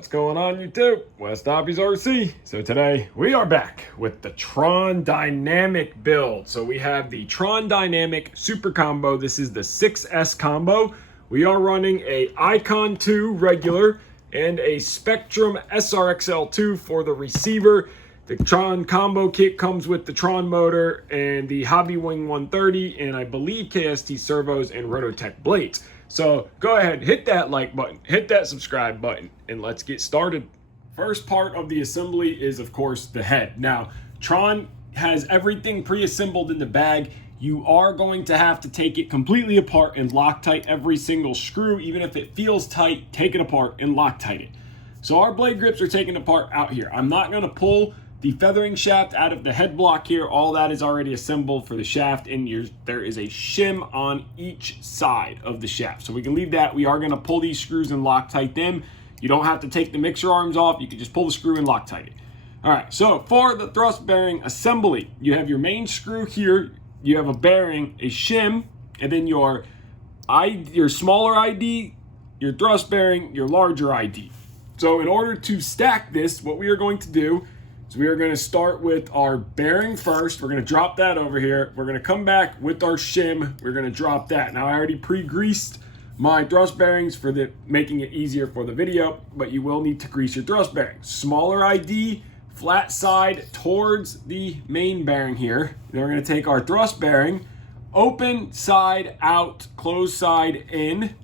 What's going on YouTube? WestHobbiesRC. So today we are back with the Tron Dynamic build. So we have the Tron Dynamic Super Combo. This is the 6S combo. We are running a Icon 2 regular and a Spectrum SRXL2 for the receiver. The Tron combo kit comes with the Tron motor and the Hobby Wing 130 and I believe KST servos and Rotor blades. So go ahead, hit that like button, hit that subscribe button, and let's get started. First part of the assembly is, of course, the head. Now, Tron has everything pre-assembled in the bag. You are going to have to take it completely apart and Loctite every single screw. Even if it feels tight, take it apart and Loctite it. So our blade grips are taken apart out here. I'm not going to pull the feathering shaft out of the head block here. All that is already assembled for the shaft, and there is a shim on each side of the shaft. So we can leave that. We are going to pull these screws and Loctite them. You don't have to take the mixer arms off. You can just pull the screw and Loctite it. All right, so for the thrust bearing assembly, you have your main screw here. You have a bearing, a shim, and then your smaller ID, your thrust bearing, your larger ID. So in order to stack this, what we are going to do is we are going to start with our bearing first. We're going to drop that over here. We're going to come back with our shim. We're going to drop that. Now I already pre-greased my thrust bearings for making it easier for the video, but you will need to grease your thrust bearings. Smaller ID, flat side towards the main bearing here. Then we're going to take our thrust bearing, open side out, closed side in.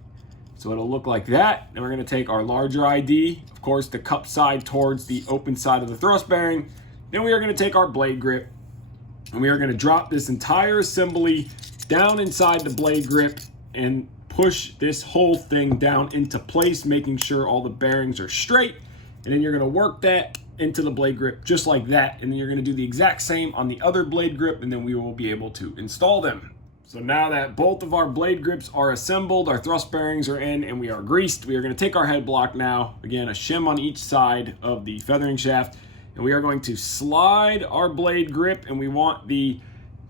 So it'll look like that. Then we're going to take our larger ID, of course, the cup side towards the open side of the thrust bearing. Then we are going to take our blade grip and we are going to drop this entire assembly down inside the blade grip and push this whole thing down into place, making sure all the bearings are straight. And then you're going to work that into the blade grip just like that. And then you're going to do the exact same on the other blade grip, and then we will be able to install them. So now that both of our blade grips are assembled, our thrust bearings are in, and we are greased, we are going to take our head block now, again, a shim on each side of the feathering shaft, and we are going to slide our blade grip, and we want the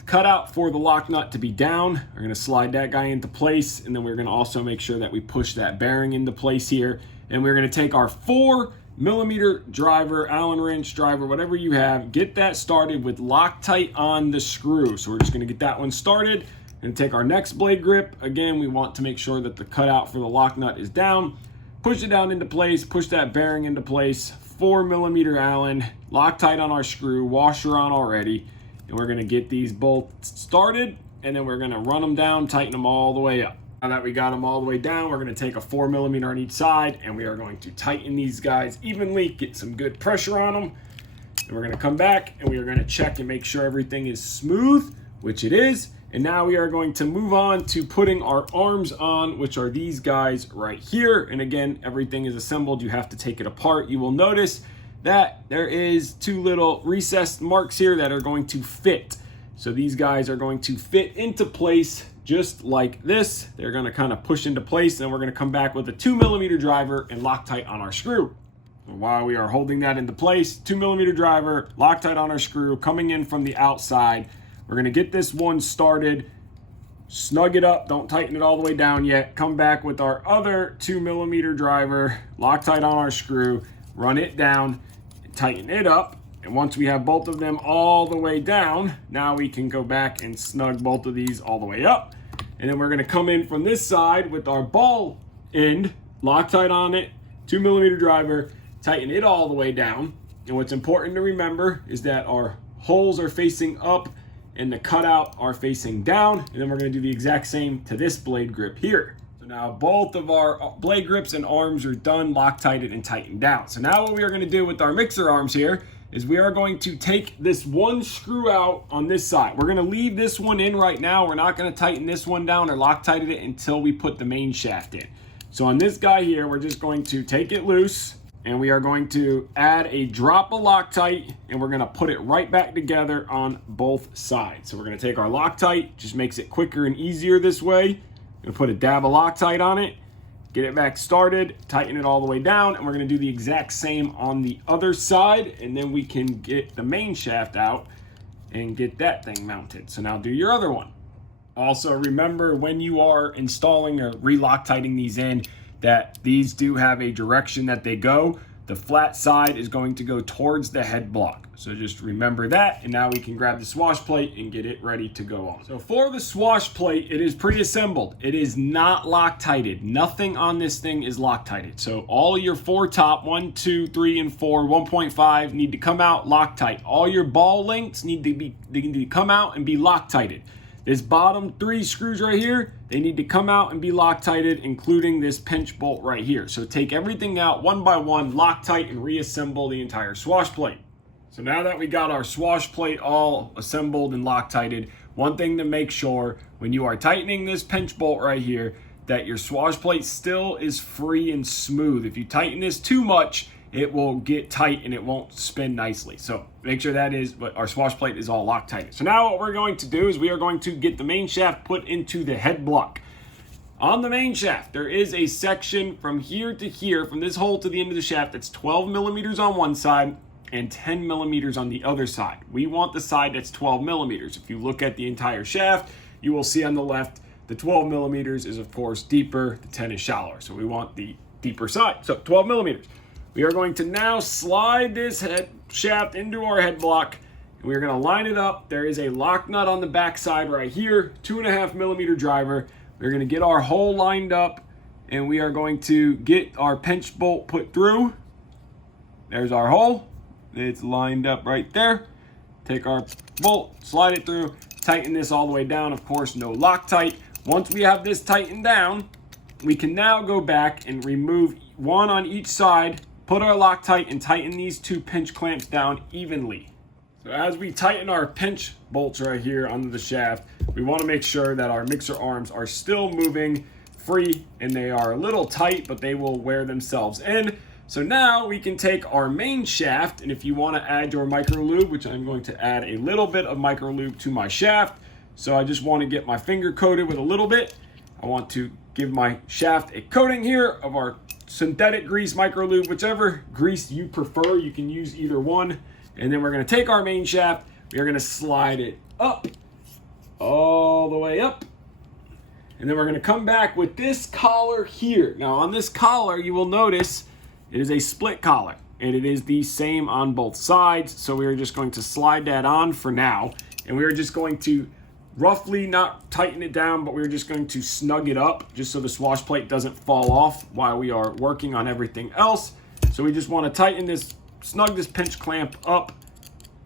cutout for the lock nut to be down. We're going to slide that guy into place, and then we're going to also make sure that we push that bearing into place here, and we're going to take our 4mm driver, Allen wrench driver, whatever you have, get that started with Loctite on the screw. So we're just going to get that one started. And take our next blade grip. Again, we want to make sure that the cutout for the lock nut is down. Push it down into place, push that bearing into place. 4mm Allen, Loctite on our screw, washer on already. And we're gonna get these both started, and then we're gonna run them down, tighten them all the way up. Now that we got them all the way down, we're gonna take a 4mm on each side, and we are going to tighten these guys evenly, get some good pressure on them. And we're gonna come back, and we are gonna check and make sure everything is smooth, which it is. And now we are going to move on to putting our arms on, which are these guys right here. And again, everything is assembled. You have to take it apart. You will notice that there is two little recessed marks here that are going to fit. So these guys are going to fit into place just like this. They're going to kind of push into place, and we're going to come back with a 2mm driver and Loctite on our screw. And while we are holding that into place, 2mm driver, Loctite on our screw, coming in from the outside. We're going to get this one started, snug it up, don't tighten it all the way down yet, come back with our other 2mm driver, Loctite on our screw, run it down, tighten it up, and once we have both of them all the way down, now we can go back and snug both of these all the way up. And then we're going to come in from this side with our ball end, Loctite on it, 2mm driver, tighten it all the way down. And what's important to remember is that our holes are facing up and the cutout are facing down, and then we're going to do the exact same to this blade grip here. So now both of our blade grips and arms are done, Loctited and tightened down. So now what we are going to do with our mixer arms here is we are going to take this one screw out on this side. We're going to leave this one in right now. We're not going to tighten this one down or Loctite it until we put the main shaft in. So on this guy here, we're just going to take it loose, and we are going to add a drop of Loctite, and we're gonna put it right back together on both sides. So we're gonna take our Loctite, just makes it quicker and easier this way. We're gonna put a dab of Loctite on it, get it back started, tighten it all the way down, and we're gonna do the exact same on the other side, and then we can get the main shaft out and get that thing mounted. So now do your other one. Also remember, when you are installing or re-Loctiting these in, that these do have a direction that they go. the flat side is going to go towards the head block. So just remember that, and now we can grab the swash plate and get it ready to go on. So for the swash plate, it is pre-assembled. It is not Loctited. Nothing on this thing is Loctited. So all your four top, 1, 2, 3, and 4, 1.5 need to come out Loctite. All your ball links need to come out and be Loctited. This bottom 3 screws right here, they need to come out and be Loctited, including this pinch bolt right here. So take everything out one by one, Loctite, and reassemble the entire swash plate. So now that we got our swash plate all assembled and Loctited, one thing to make sure when you are tightening this pinch bolt right here, that your swash plate still is free and smooth. If you tighten this too much, it will get tight and it won't spin nicely. So make sure that is, but our swash plate is all Loctited. So now what we're going to do is we are going to get the main shaft put into the head block. On the main shaft, there is a section from here to here, from this hole to the end of the shaft, that's 12 millimeters on one side and 10 millimeters on the other side. We want the side that's 12 millimeters. If you look at the entire shaft, you will see on the left, the 12 millimeters is of course deeper, the 10 is shallower. So we want the deeper side. So 12 millimeters. We are going to now slide this head shaft into our head block, and we're going to line it up. There is a lock nut on the back side right here, 2.5 millimeter driver. We're going to get our hole lined up, and we are going to get our pinch bolt put through. There's our hole. It's lined up right there. Take our bolt, slide it through, tighten this all the way down. Of course, no Loctite. Once we have this tightened down, we can now go back and remove one on each side, put our Loctite, and tighten these 2 pinch clamps down evenly. So as we tighten our pinch bolts right here onto the shaft, we want to make sure that our mixer arms are still moving free, and they are a little tight, but they will wear themselves in. So now we can take our main shaft, and if you want to add your micro lube, which I'm going to add a little bit of micro lube to my shaft. So I just want to get my finger coated with a little bit. I want to give my shaft a coating here of our synthetic grease, micro lube, whichever grease you prefer. You can use either one. And then we're going to take our main shaft. We are going to slide it up, all the way up. And then we're going to come back with this collar here. Now on this collar, you will notice it is a split collar, and it is the same on both sides. So we are just going to slide that on for now. And we are just going to roughly not tighten it down, but we're just going to snug it up just so the swash plate doesn't fall off while we are working on everything else. So we just want to tighten this, snug this pinch clamp up,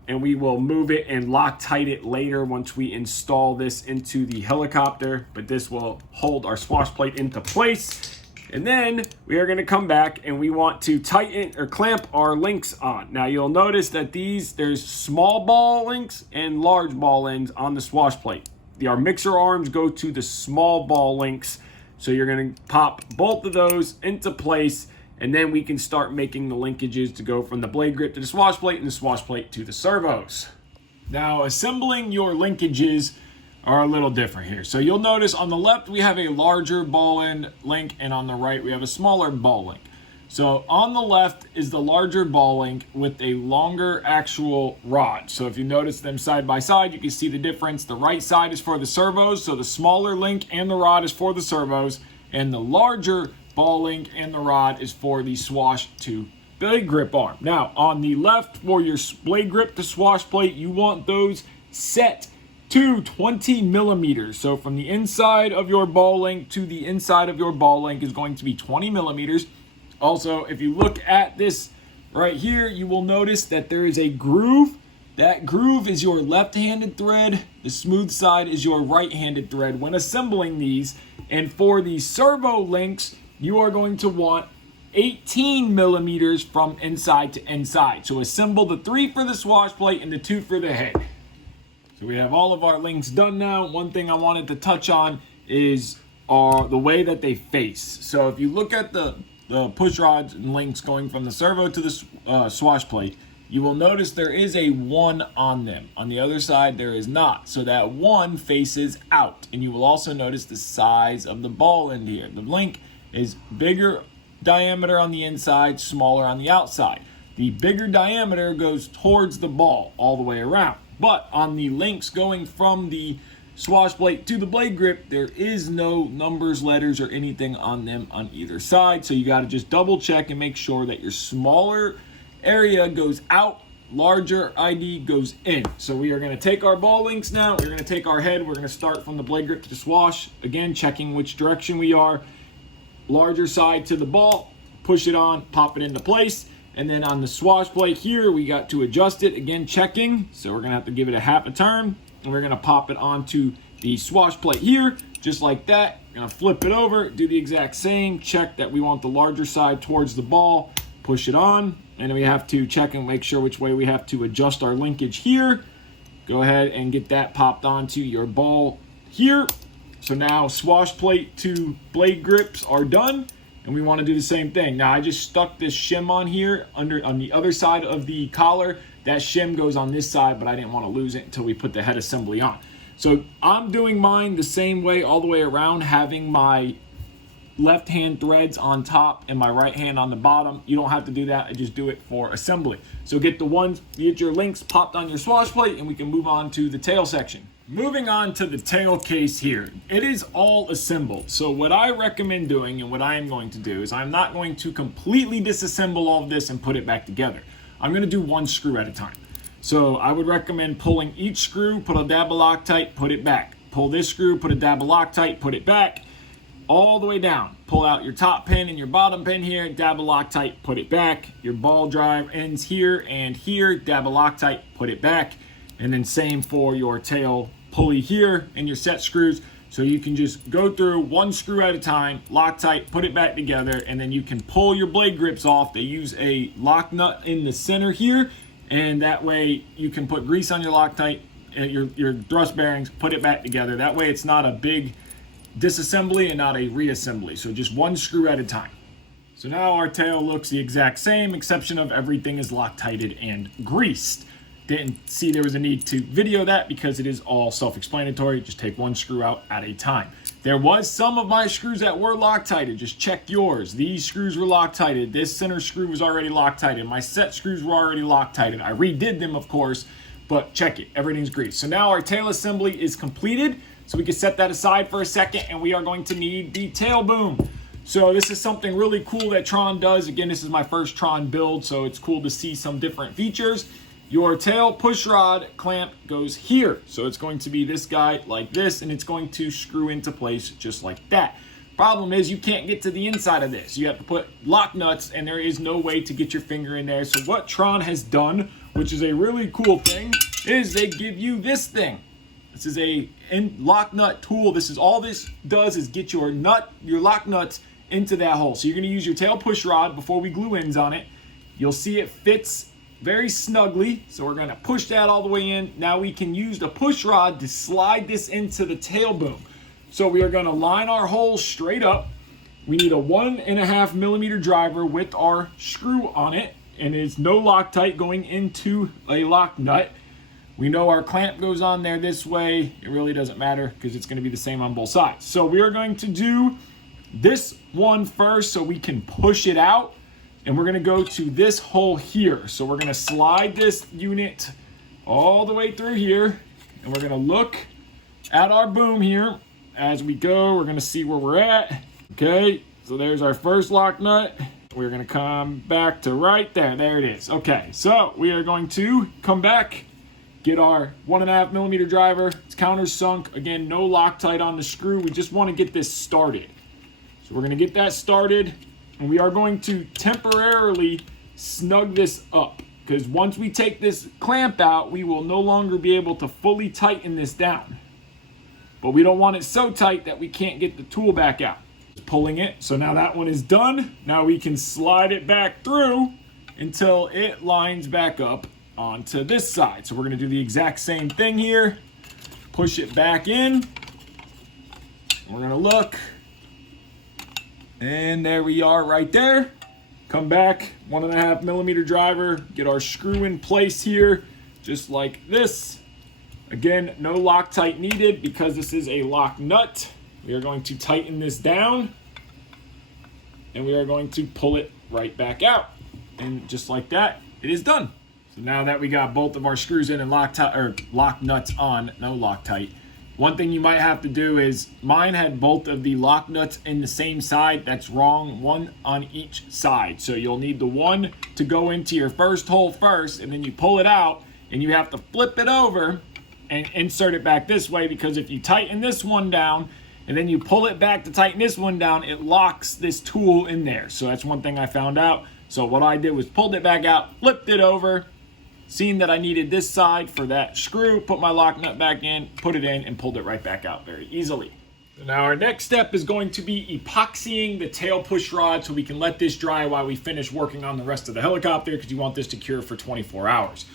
and we will move it and Loctite it later once we install this into the helicopter. But this will hold our swash plate into place. And then we are going to come back and we want to tighten or clamp our links on. Now you'll notice that there's small ball links and large ball ends on the swash plate. Our mixer arms go to the small ball links. So you're going to pop both of those into place, and then we can start making the linkages to go from the blade grip to the swash plate and the swash plate to the servos. Now assembling your linkages are a little different here. So you'll notice on the left we have a larger ball end link, and on the right we have a smaller ball link. So on the left is the larger ball link with a longer actual rod. So if you notice them side by side, you can see the difference. The right side is for the servos, so the smaller link and the rod is for the servos, and the larger ball link and the rod is for the swash to blade grip arm. Now on the left, for your blade grip to swash plate, you want those set to 20 millimeters. So from the inside of your ball link to the inside of your ball link is going to be 20 millimeters. Also, if you look at this right here, you will notice that there is a groove. That groove is your left-handed thread. The smooth side is your right-handed thread when assembling these. And for the servo links, you are going to want 18 millimeters from inside to inside. So assemble the 3 for the swash plate and the 2 for the head. So we have all of our links done now. One thing I wanted to touch on is the way that they face. So if you look at the push rods and links going from the servo to the swash plate, you will notice there is a 1 on them. On the other side, there is not. So that 1 faces out. And you will also notice the size of the ball end here. The link is bigger diameter on the inside, smaller on the outside. The bigger diameter goes towards the ball all the way around. But on the links going from the Swashplate to the blade grip, there is no numbers, letters, or anything on them on either side. So you got to just double check and make sure that your smaller area goes out, larger ID goes in. So we are going to take our ball links now. We're going to take our head. We're going to start from the blade grip to the swash. Again, checking which direction we are. Larger side to the ball, push it on, pop it into place. And then on the swash plate here, we got to adjust it. Again, checking. So we're going to have to give it a half a turn. And we're going to pop it onto the swash plate here, just like that. Going to flip it over, do the exact same. Check that we want the larger side towards the ball. Push it on. And then we have to check and make sure which way we have to adjust our linkage here. Go ahead and get that popped onto your ball here. So now swash plate to blade grips are done. And we want to do the same thing. Now I just stuck this shim on here on the other side of the collar. That shim goes on this side, but I didn't want to lose it until we put the head assembly on. So I'm doing mine the same way all the way around, having my left hand threads on top and my right hand on the bottom. You don't have to do that. I just do it for assembly. So get your links popped on your swash plate, and we can move on to the tail section. Moving on to the tail case here. It is all assembled. So what I recommend doing, and what I am going to do, is I'm not going to completely disassemble all of this and put it back together. I'm going to do one screw at a time. So I would recommend pulling each screw, put a dab of Loctite, put it back. Pull this screw, put a dab of Loctite, put it back. All the way down. Pull out your top pin and your bottom pin here, dab of Loctite, put it back. Your ball drive ends here and here, dab of Loctite, put it back. And then same for your tail pulley here and your set screws. So you can just go through one screw at a time, Loctite, put it back together, and then you can pull your blade grips off. They use a lock nut in the center here, and that way you can put grease on your Loctite, your thrust bearings, put it back together. That way it's not a big disassembly and not a reassembly. So just one screw at a time. So now our tail looks the exact same, exception of everything is Loctited and greased. Didn't see there was a need to video that because it is all self-explanatory. Just take one screw out at a time. There was some of my screws that were Loctited. Just check yours. These screws were Loctited. This center screw was already Loctited. My set screws were already Loctited. I redid them, of course, but check it. Everything's greased. So now our tail assembly is completed. So we can set that aside for a second, and we are going to need the tail boom. So this is something really cool that Tron does. Again, this is my first Tron build, so it's cool to see some different features. Your tail push rod clamp goes here. So it's going to be this guy like this, and it's going to screw into place just like that. Problem is you can't get to the inside of this. You have to put lock nuts, and there is no way to get your finger in there. So what Tron has done, which is a really cool thing, is they give you this thing. This is a lock nut tool. This is all this does is get your lock nuts into that hole. So you're going to use your tail push rod before we glue ends on it. You'll see it fits very snugly, so we're going to push that all the way in. Now we can use the push rod to slide this into the tail boom. So we are going to line our hole straight up. We need a 1.5 millimeter driver with our screw on it, and it's no Loctite going into a lock nut. We know our clamp goes on there this way. It really doesn't matter because it's going to be the same on both sides. So we are going to do this one first so we can push it out. And we're going to go to this hole here. So we're going to slide this unit all the way through here. And we're going to look at our boom here. As we go, we're going to see where we're at. Okay, so there's our first lock nut. We're going to come back to right there. There it is. Okay, so we are going to come back, get our 1.5 millimeter driver. It's countersunk. Again, no Loctite on the screw. We just want to get this started. So we're going to get that started. And we are going to temporarily snug this up, because once we take this clamp out, we will no longer be able to fully tighten this down. But we don't want it so tight that we can't get the tool back out. Just pulling it. So now that one is done. Now we can slide it back through until it lines back up onto this side. So we're going to do the exact same thing here. Push it back in. We're going to look. And there we are right there. Come back, 1.5 millimeter driver, get our screw in place here, just like this. Again, no Loctite needed because this is a lock nut. We are going to tighten this down, and we are going to pull it right back out. And just like that, it is done. So now that we got both of our screws in and lock nuts on, no Loctite, One thing you might have to do is, mine had both of the lock nuts in the same side. That's wrong, one on each side. So you'll need the one to go into your first hole first, and then you pull it out, and you have to flip it over and insert it back this way, because if you tighten this one down and then you pull it back to tighten this one down, it locks this tool in there. So that's one thing I found out. So what I did was pulled it back out, flipped it over, seen that I needed this side for that screw, put my lock nut back in, put it in, and pulled it right back out very easily. So now our next step is going to be epoxying the tail push rod so we can let this dry while we finish working on the rest of the helicopter, because you want this to cure for 24 hours.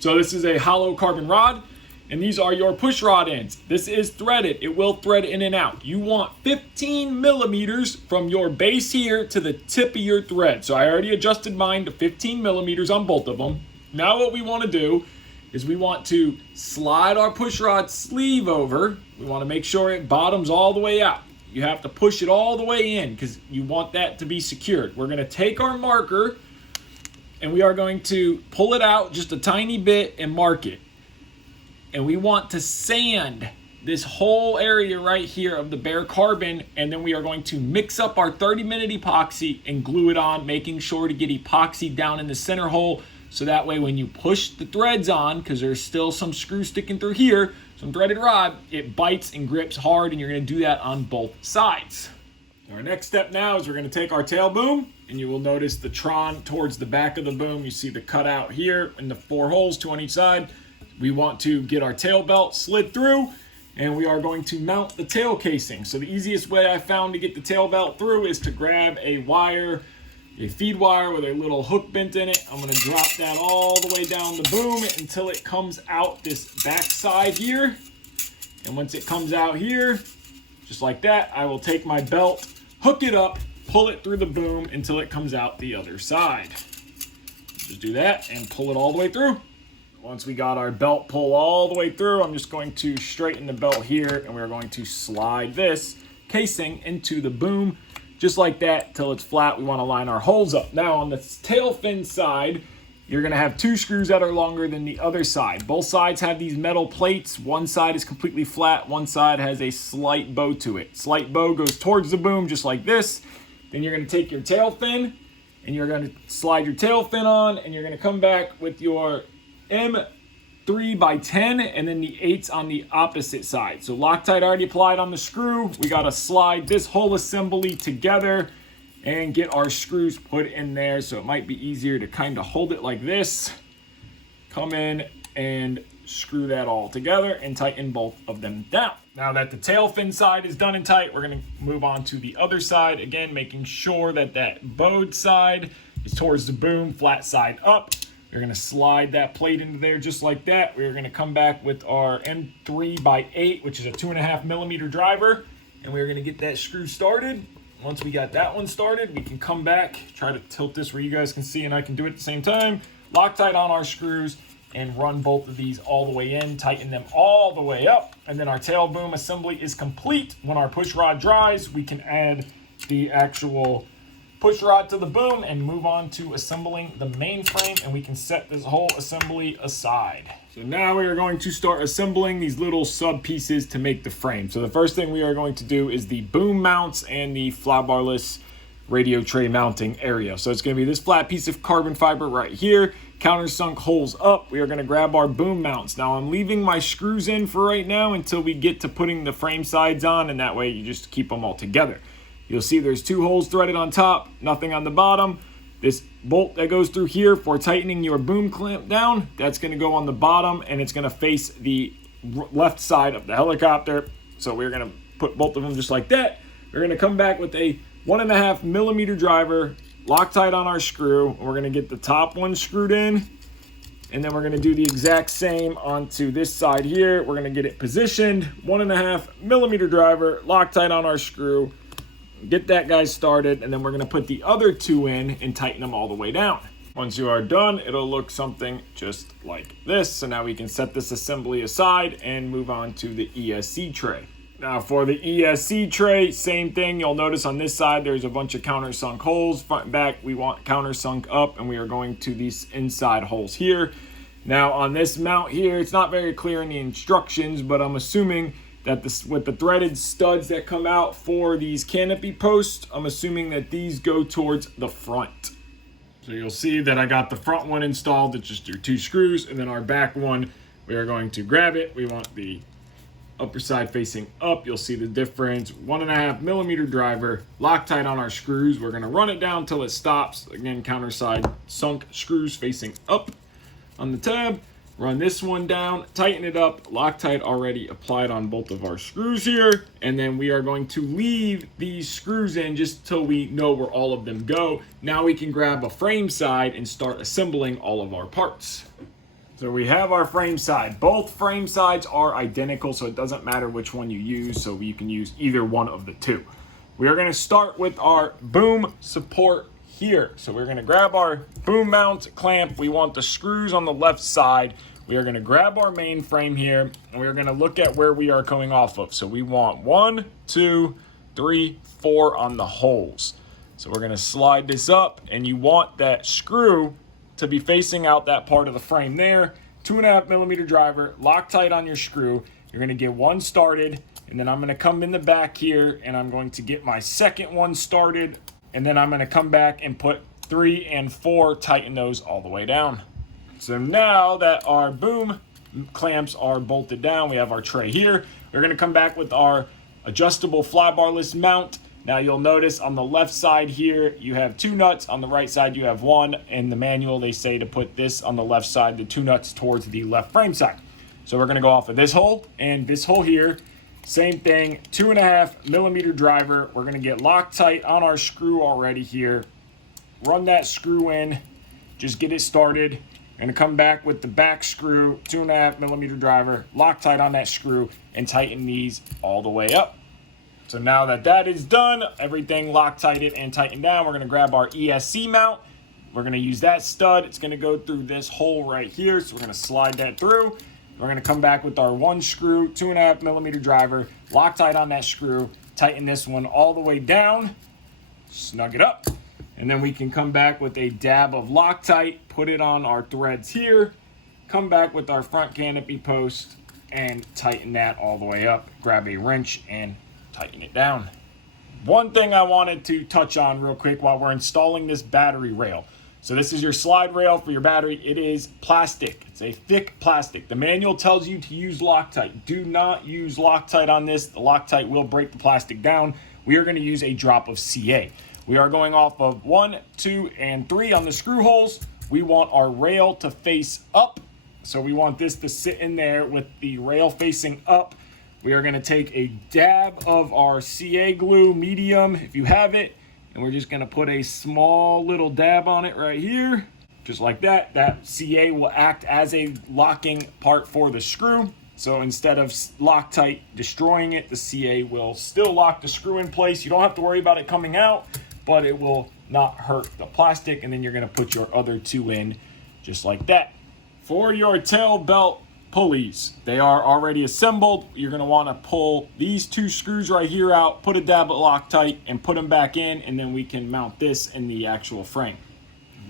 So this is a hollow carbon rod, and these are your push rod ends. This is threaded. It will thread in and out. You want 15 millimeters from your base here to the tip of your thread. So I already adjusted mine to 15 millimeters on both of them. Now what we want to do is we want to slide our push rod sleeve over. We want to make sure it bottoms all the way out. You have to push it all the way in because you want that to be secured. We're going to take our marker and we are going to pull it out just a tiny bit and mark it. And we want to sand this whole area right here of the bare carbon, and then we are going to mix up our 30-minute epoxy and glue it on, making sure to get epoxy down in the center hole, so that way when you push the threads on, because there's still some screw sticking through here, some threaded rod, it bites and grips hard, and you're going to do that on both sides. Our next step now is we're going to take our tail boom, and you will notice the Tron towards the back of the boom. You see the cutout here and the 4 holes, 2 on each side. We want to get our tail belt slid through, and we are going to mount the tail casing. So the easiest way I found to get the tail belt through is to grab a wire, a feed wire with a little hook bent in it. I'm going to drop that all the way down the boom until it comes out this back side here. And once it comes out here, just like that, I will take my belt, hook it up, pull it through the boom until it comes out the other side. Just do that and pull it all the way through. Once we got our belt pulled all the way through, I'm just going to straighten the belt here, and we're going to slide this casing into the boom just like that till it's flat. We want to line our holes up. Now on the tail fin side, you're going to have 2 screws that are longer than the other side. Both sides have these metal plates. One side is completely flat. One side has a slight bow to it. Slight bow goes towards the boom just like this. Then you're going to take your tail fin and you're going to slide your tail fin on, and you're going to come back with your M3 by 10 and then the 8s on the opposite side. So Loctite already applied on the screw. We got to slide this whole assembly together and get our screws put in there. So it might be easier to kind of hold it like this, come in and screw that all together and tighten both of them down. Now that the tail fin side is done and tight, we're going to move on to the other side. Again, making sure that that bowed side is towards the boom, flat side up. We're going to slide that plate into there just like that. We're going to come back with our M3 by 8, which is a 2.5 millimeter driver, and we're going to get that screw started. Once we got that one started, we can come back, try to tilt this where you guys can see and I can do it at the same time. Loctite on our screws and run both of these all the way in, tighten them all the way up, and then our tail boom assembly is complete. When our push rod dries, we can add the actual push rod to the boom and move on to assembling the main frame, and we can set this whole assembly aside. So now we are going to start assembling these little sub pieces to make the frame. So the first thing we are going to do is the boom mounts and the flybarless radio tray mounting area. So it's going to be this flat piece of carbon fiber right here, countersunk holes up. We are going to grab our boom mounts. Now I'm leaving my screws in for right now until we get to putting the frame sides on, and that way you just keep them all together. You'll see there's 2 holes threaded on top, nothing on the bottom. This bolt that goes through here for tightening your boom clamp down, that's going to go on the bottom, and it's going to face the left side of the helicopter. So we're going to put both of them just like that. We're going to come back with a 1.5 millimeter driver, Loctite on our screw. We're going to get the top one screwed in, and then we're going to do the exact same onto this side here. We're going to get it positioned, 1.5 millimeter driver, Loctite on our screw. Get that guy started, and then we're going to put the other 2 in and tighten them all the way down. Once you are done, it'll look something just like this. So now we can set this assembly aside and move on to the ESC tray. Now for the ESC tray, same thing. You'll notice on this side there's a bunch of countersunk holes. Front and back, we want countersunk up, and we are going to these inside holes here. Now on this mount here, it's not very clear in the instructions, but I'm assuming that this with the threaded studs that come out for these canopy posts, I'm assuming that these go towards the front. So you'll see that I got the front one installed. It's just your 2 screws, and then our back one, we are going to grab it. We want the upper side facing up. You'll see the difference. 1.5mm driver, Loctite on our screws. We're going to run it down till it stops. Again, counterside sunk screws facing up on the tab. Run this one down, tighten it up. Loctite already applied on both of our screws here. And then we are going to leave these screws in just till we know where all of them go. Now we can grab a frame side and start assembling all of our parts. So we have our frame side. Both frame sides are identical, so it doesn't matter which one you use. So you can use either one of the two. We are going to start with our boom support here. So we're going to grab our boom mount clamp. We want the screws on the left side. We are going to grab our main frame here, and we're going to look at where we are coming off of. So we want 1, 2, 3, 4 on the holes. So we're going to slide this up, and you want that screw to be facing out that part of the frame there. 2.5mm driver, Loctite on your screw. You're going to get one started, and then I'm going to come in the back here, and I'm going to get my second one started, and then I'm going to come back and put 3 and 4, tighten those all the way down. So now that our boom clamps are bolted down, we have our tray here. We're going to come back with our adjustable flybarless mount. Now you'll notice on the left side here, you have 2 nuts. On the right side, you have 1. In the manual, they say to put this on the left side, the 2 nuts towards the left frame side. So we're going to go off of this hole and this hole here. Same thing, 2.5mm driver. We're going to get Loctite on our screw already here. Run that screw in, just get it started. Going to come back with the back screw, 2.5mm driver, Loctite on that screw, and tighten these all the way up. So now that that is done, everything Loctited and tightened down, we're going to grab our ESC mount. We're going to use that stud. It's going to go through this hole right here, so we're going to slide that through. We're going to come back with our 1 screw, 2.5mm driver, Loctite on that screw, tighten this one all the way down, snug it up. And then we can come back with a dab of Loctite, put it on our threads here, come back with our front canopy post, and tighten that all the way up. Grab a wrench and tighten it down. One thing I wanted to touch on real quick while we're installing this battery rail. So this is your slide rail for your battery. It is plastic. It's a thick plastic. The manual tells you to use Loctite. Do not use Loctite on this. The Loctite will break the plastic down. We are going to use a drop of CA. We are going off of 1, 2, and 3 on the screw holes. We want our rail to face up. So we want this to sit in there with the rail facing up. We are going to take a dab of our CA glue, medium, if you have it. And we're just going to put a small little dab on it right here. Just like that. That CA will act as a locking part for the screw. So instead of Loctite destroying it, the CA will still lock the screw in place. You don't have to worry about it coming out, but it will not hurt the plastic. And then you're going to put your other 2 in just like that. For your tail belt pulleys, they are already assembled. You're going to want to pull these 2 screws right here out, put a dab of Loctite, and put them back in, and then we can mount this in the actual frame.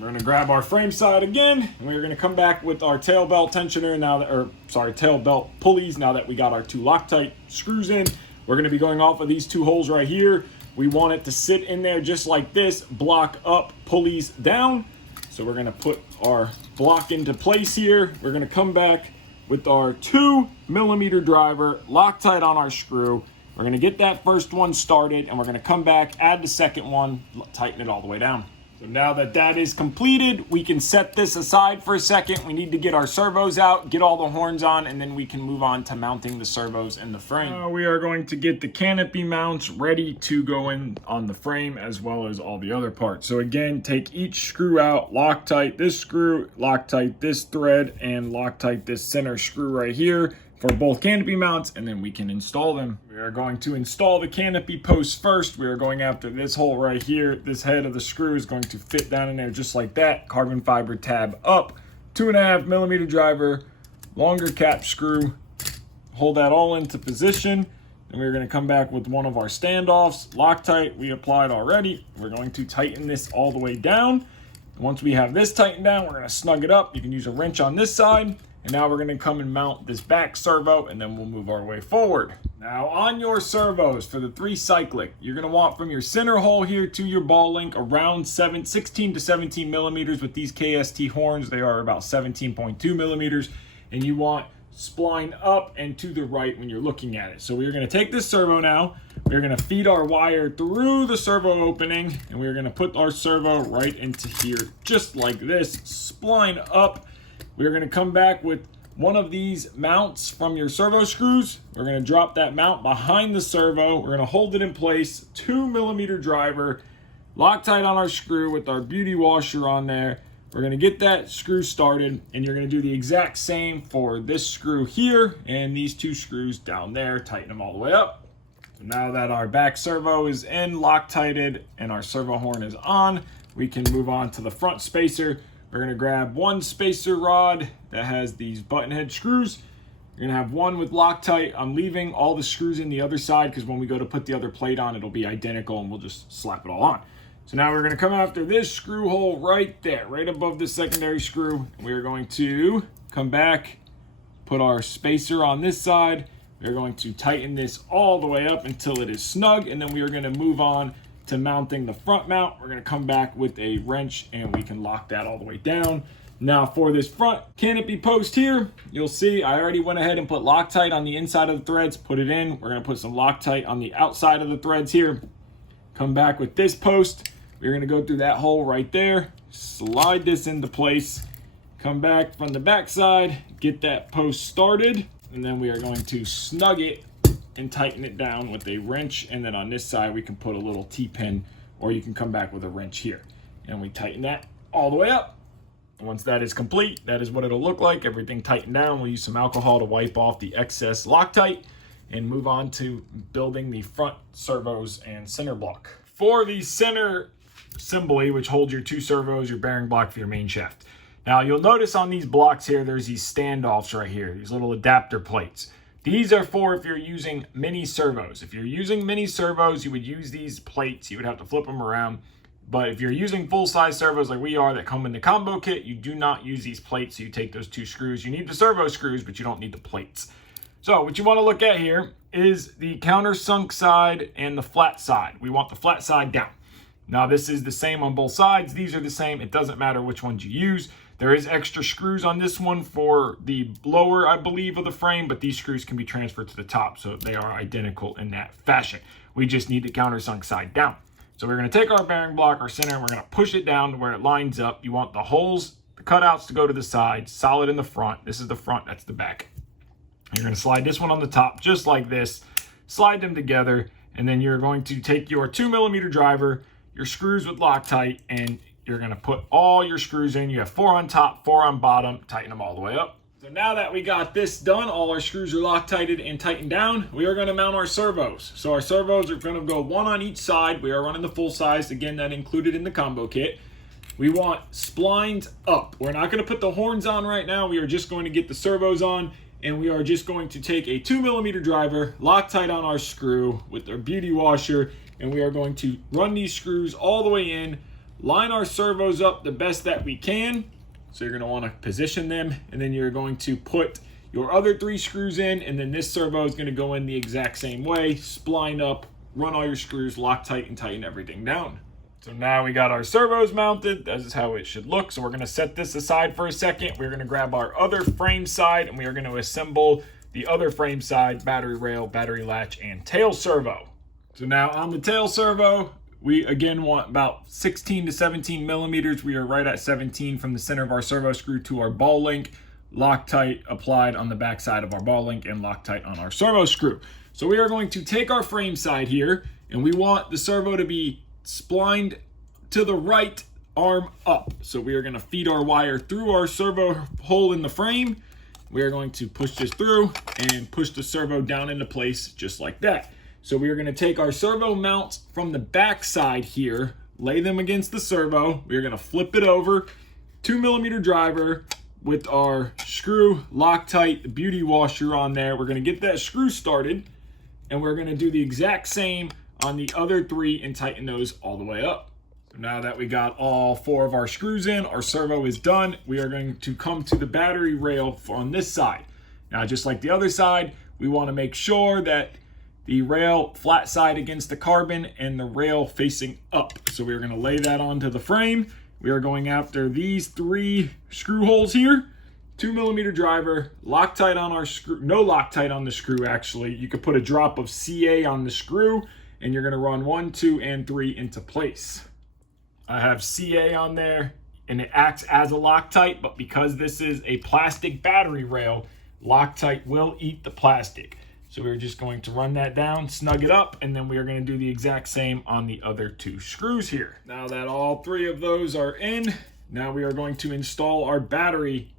We're going to grab our frame side again, and we're going to come back with our tail belt tensioner now that, tail belt pulleys now that we got our 2 Loctite screws in. We're going to be going off of these 2 holes right here. We want it to sit in there just like this, block up, pulleys down. So we're going to put our block into place here. We're going to come back with our 2mm driver, Loctite on our screw. We're going to get that first one started, and we're going to come back, add the second one, tighten it all the way down. So now that that is completed, we can set this aside for a second. We need to get our servos out, get all the horns on, and then we can move on to mounting the servos in the frame. We are going to get the canopy mounts ready to go in on the frame as well as all the other parts. So again, take each screw out, Loctite this screw, Loctite this thread, and Loctite this center screw right here for both canopy mounts, and then we can install them. We are going to install the canopy post first. We are going after this hole right here. This head of the screw is going to fit down in there just like that. Carbon fiber tab up, 2.5mm driver, longer cap screw. Hold that all into position. And we're going to come back with one of our standoffs. Loctite we applied already. We're going to tighten this all the way down. And once we have this tightened down, we're going to snug it up. You can use a wrench on this side. And now we're going to come and mount this back servo, and then we'll move our way forward. Now on your servos for the 3 cyclic, you're going to want from your center hole here to your ball link around 16 to 17 millimeters with these KST horns. They are about 17.2 millimeters. And you want spline up and to the right when you're looking at it. So we're going to take this servo now. We're going to feed our wire through the servo opening, and we're going to put our servo right into here just like this. Spline up. We're going to come back with one of these mounts from your servo screws. We're going to drop that mount behind the servo. We're going to hold it in place, 2 millimeter driver, Loctite on our screw with our beauty washer on there. We're going to get that screw started, and you're going to do the exact same for this screw here and these 2 screws down there. Tighten them all the way up. So now that our back servo is in, Loctited, and our servo horn is on, we can move on to the front spacer. We're going to grab one spacer rod that has these button head screws. You're going to have one with Loctite. I'm leaving all the screws in the other side because when we go to put the other plate on, it'll be identical, and we'll just slap it all on. So now we're going to come after this screw hole right there, right above the secondary screw. We are going to come back, put our spacer on this side. We're going to tighten this all the way up until it is snug, and then we are going to move on to mounting the front mount. We're going to come back with a wrench, and we can lock that all the way down. Now for this front canopy post here, you'll see I already went ahead and put Loctite on the inside of the threads, put it in. We're going to put some Loctite on the outside of the threads here. Come back with this post. We're going to go through that hole right there, slide this into place, come back from the back side, get that post started, and then we are going to snug it and tighten it down with a wrench. And then on this side, we can put a little T-pin, or you can come back with a wrench here. And we tighten that all the way up. And once that is complete, that is what it'll look like. Everything tightened down. We'll use some alcohol to wipe off the excess Loctite and move on to building the front servos and center block. For the center assembly, which holds your 2 servos, your bearing block for your main shaft. Now you'll notice on these blocks here, there's these standoffs right here, these little adapter plates. These are for if you're using mini servos. If you're using mini servos, you would use these plates. You would have to flip them around. But if you're using full-size servos like we are that come in the combo kit, you do not use these plates. So you take those 2 screws. You need the servo screws, but you don't need the plates. So what you want to look at here is the countersunk side and the flat side. We want the flat side down. Now this is the same on both sides. These are the same. It doesn't matter which ones you use. There is extra screws on this one for the lower, I believe, of the frame, but these screws can be transferred to the top, so they are identical in that fashion. We just need the countersunk side down. So we're going to take our bearing block, our center, and we're going to push it down to where it lines up. You want the holes, the cutouts to go to the side, solid in the front. This is the front, that's the back. You're going to slide this one on the top just like this, slide them together, and then you're going to take your 2 millimeter driver, your screws with Loctite, and you're going to put all your screws in. You have 4 on top, 4 on bottom, tighten them all the way up. So now that we got this done, all our screws are Loctited and tightened down, we are going to mount our servos. So our servos are going to go 1 on each side. We are running the full size, again, that included in the combo kit. We want splines up. We're not going to put the horns on right now. We are just going to get the servos on, and we are just going to take a 2 millimeter driver, Loctite on our screw with our beauty washer, and we are going to run these screws all the way in, line our servos up the best that we can. So you're going to want to position them, and then you're going to put your other 3 screws in, and then this servo is going to go in the exact same way, spline up, run all your screws, Loctite, and tighten everything down. So now we got our servos mounted. This is how it should look. So we're going to set this aside for a second. We're going to grab our other frame side, and we are going to assemble the other frame side, battery rail, battery latch, and tail servo. So now on the tail servo, we again want about 16 to 17 millimeters. We are right at 17 from the center of our servo screw to our ball link. Loctite applied on the back side of our ball link and Loctite on our servo screw. So we are going to take our frame side here, and we want the servo to be splined to the right, arm up. So we are going to feed our wire through our servo hole in the frame. We are going to push this through and push the servo down into place just like that. So we are going to take our servo mounts from the back side here, lay them against the servo. We are going to flip it over, 2 millimeter driver with our screw, Loctite, beauty washer on there. We're going to get that screw started, and we're going to do the exact same on the other 3 and tighten those all the way up. Now that we got all 4 of our screws in, our servo is done. We are going to come to the battery rail on this side. Now, just like the other side, we want to make sure that the rail flat side against the carbon and the rail facing up. So we're going to lay that onto the frame. We are going after these 3 screw holes here. 2mm driver, Loctite on our screw, no Loctite on the screw actually. You could put a drop of CA on the screw and you're going to run 1, 2, and 3 into place. I have CA on there and it acts as a Loctite, but because this is a plastic battery rail, Loctite will eat the plastic. So we're just going to run that down, snug it up, and then we are going to do the exact same on the other 2 screws here. Now that all 3 of those are in, now we are going to install our battery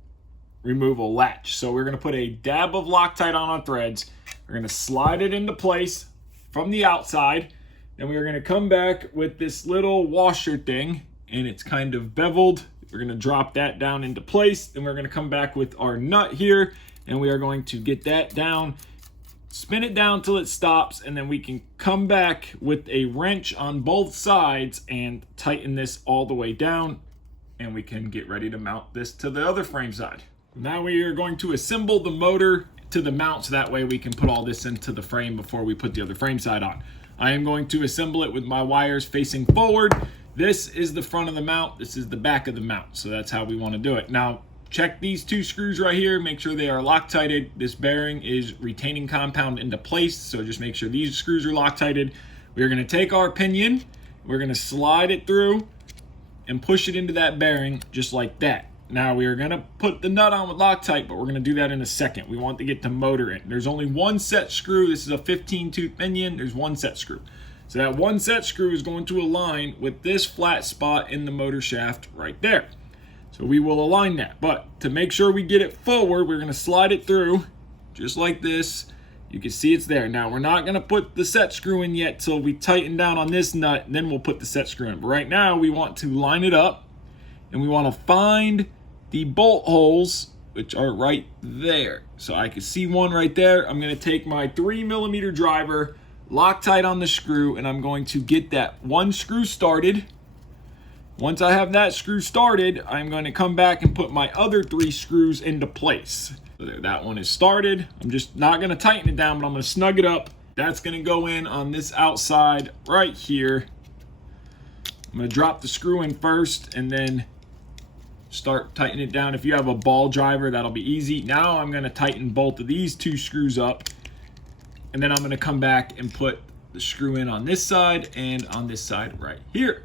removal latch. So we're going to put a dab of Loctite on our threads. We're going to slide it into place from the outside. Then we are going to come back with this little washer thing, and it's kind of beveled. We're going to drop that down into place. Then we're going to come back with our nut here, and we are going to get that down, spin it down till it stops, and then we can come back with a wrench on both sides and tighten this all the way down, and we can get ready to mount this to the other frame side. Now we are going to assemble the motor to the mount, so that way we can put all this into the frame before we put the other frame side on. I am going to assemble it with my wires facing forward. This is the front of the mount, this is the back of the mount, so that's how we want to do it. Now, check these 2 screws right here, make sure they are Loctited. This bearing is retaining compound into place, so just make sure these screws are Loctited. We're going to take our pinion, we're going to slide it through and push it into that bearing just like that. Now we are going to put the nut on with Loctite, but we're going to do that in a second. We want to get the motor in. There's only 1 set screw. This is a 15-tooth pinion. There's 1 set screw. So that 1 set screw is going to align with this flat spot in the motor shaft right there. So we will align that. But to make sure we get it forward, we're going to slide it through just like this. You can see it's there. Now we're not going to put the set screw in yet till we tighten down on this nut, and then we'll put the set screw in. But right now we want to line it up, and we want to find the bolt holes, which are right there. So I can see one right there. I'm going to take my 3mm driver, Loctite on the screw, and I'm going to get that 1 screw started. Once I have that screw started, I'm going to come back and put my other 3 screws into place. So there, that one is started. I'm just not going to tighten it down, but I'm going to snug it up. That's going to go in on this outside right here. I'm going to drop the screw in first and then start tightening it down. If you have a ball driver, that'll be easy. Now I'm going to tighten both of these 2 screws up, and then I'm going to come back and put the screw in on this side and on this side right here.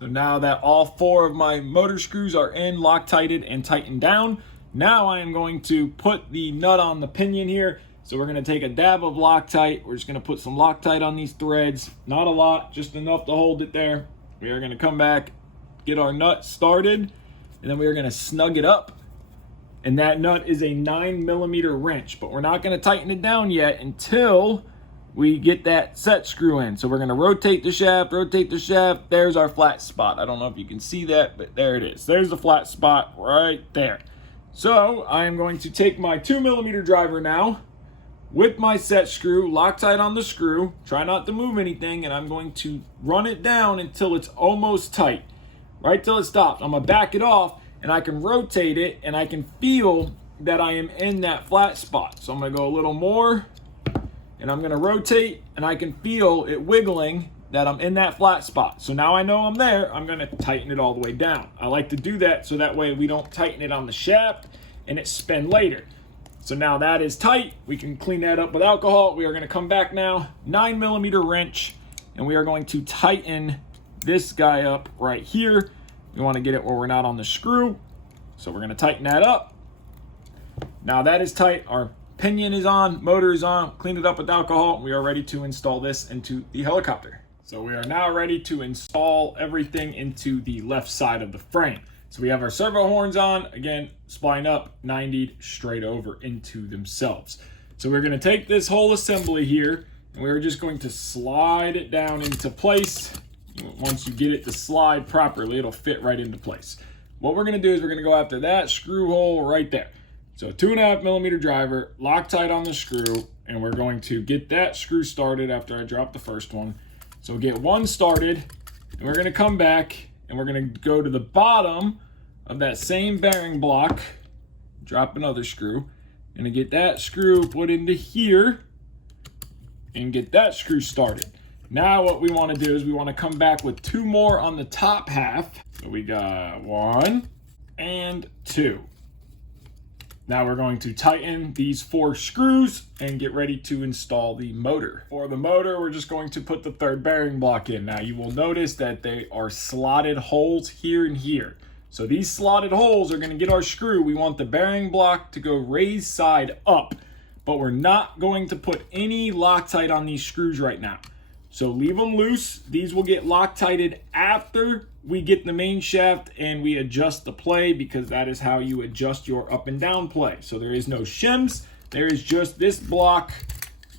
So now that all 4 of my motor screws are in, Loctited and tightened down, now I am going to put the nut on the pinion here. So we're going to take a dab of Loctite. We're just going to put some Loctite on these threads. Not a lot, just enough to hold it there. We are going to come back, get our nut started, and then we are going to snug it up. And that nut is a 9mm wrench, but we're not going to tighten it down yet until we get that set screw in. So we're going to rotate the shaft, rotate the shaft. There's our flat spot. I don't know if you can see that, but there it is. There's the flat spot right there. So I am going to take my 2mm driver now with my set screw, Loctite on the screw, try not to move anything, and I'm going to run it down until it's almost tight. Right till it stops. I'm going to back it off, and I can rotate it, and I can feel that I am in that flat spot. So I'm going to go a little more, and I'm going to rotate, and I can feel it wiggling that I'm in that flat spot. So now I know I'm there. I'm going to tighten it all the way down. I like to do that so that way we don't tighten it on the shaft and it spin later. So now that is tight. We can clean that up with alcohol. We are going to come back now, 9mm wrench, and we are going to tighten this guy up right here. We want to get it where we're not on the screw. So we're going to tighten that up. Now that is tight. Our pinion is on, motor is on, clean it up with alcohol. We are ready to install this into the helicopter. So we are now ready to install everything into the left side of the frame. So we have our servo horns on, again, spline up, 90 straight over into themselves. So we're going to take this whole assembly here, and we're just going to slide it down into place. Once you get it to slide properly, it'll fit right into place. What we're going to do is we're going to go after that screw hole right there. So 2.5mm driver, Loctite on the screw, and we're going to get that screw started after I drop the first one. So get one started, And we're gonna come back and we're gonna go to the bottom of that same bearing block, drop another screw, gonna get that screw put into here and get that screw started. Now what we want to do is we want to come back with 2 more on the top half. So we got 1 and 2. Now we're going to tighten these 4 screws and get ready to install the motor. For the motor, we're just going to put the 3rd bearing block in. Now you will notice that they are slotted holes here and here. So these slotted holes are going to get our screw. We want the bearing block to go raised side up, but we're not going to put any Loctite on these screws right now. So leave them loose. These will get Loctited after we get the main shaft and we adjust the play, because that is how you adjust your up and down play. So there is no shims. There is just this block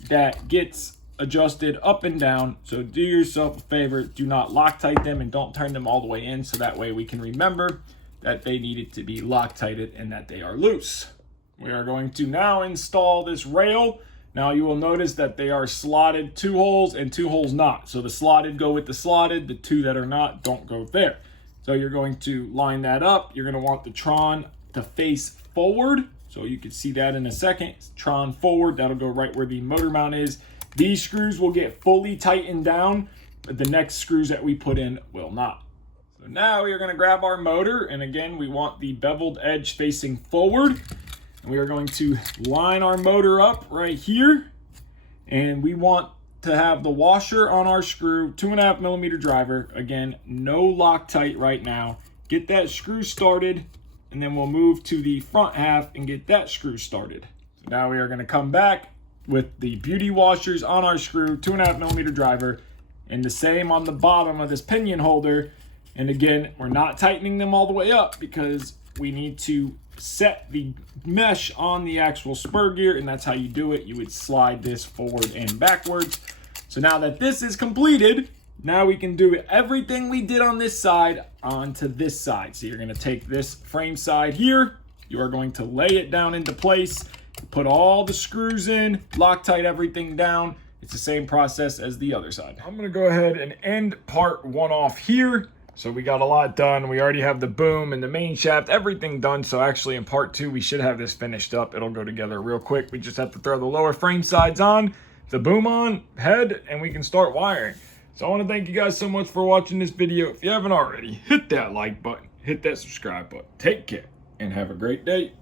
that gets adjusted up and down. So do yourself a favor, do not Loctite them and don't turn them all the way in, so that way we can remember that they needed to be Loctited and that they are loose. We are going to now install this rail. Now you will notice that they are slotted 2 holes and 2 holes not. So the slotted go with the slotted, the 2 that are not don't go there. So you're going to line that up. You're going to want the Tron to face forward. So you can see that in a second. Tron forward, that'll go right where the motor mount is. These screws will get fully tightened down, but the next screws that we put in will not. So now we are going to grab our motor, and again, we want the beveled edge facing forward. And we are going to line our motor up right here, and we want to have the washer on our screw, 2.5mm driver. Again, no Loctite right now. Get that screw started, and then we'll move to the front half and get that screw started. So now we are going to come back with the beauty washers on our screw, 2.5mm driver, and the same on the bottom of this pinion holder. And again, we're not tightening them all the way up because we need to set the mesh on the actual spur gear, and that's how you do it. You would slide this forward and backwards. So now that this is completed, now we can do everything we did on this side onto this side. So you're going to take this frame side here, you are going to lay it down into place, put all the screws in, Loctite everything down. It's the same process as the other side. I'm going to go ahead and end part 1 off here. So we got a lot done. We already have the boom and the main shaft, everything done. So actually in part 2, we should have this finished up. It'll go together real quick. We just have to throw the lower frame sides on, the boom on, head, and we can start wiring. So I want to thank you guys so much for watching this video. If you haven't already, hit that like button, hit that subscribe button. Take care and have a great day.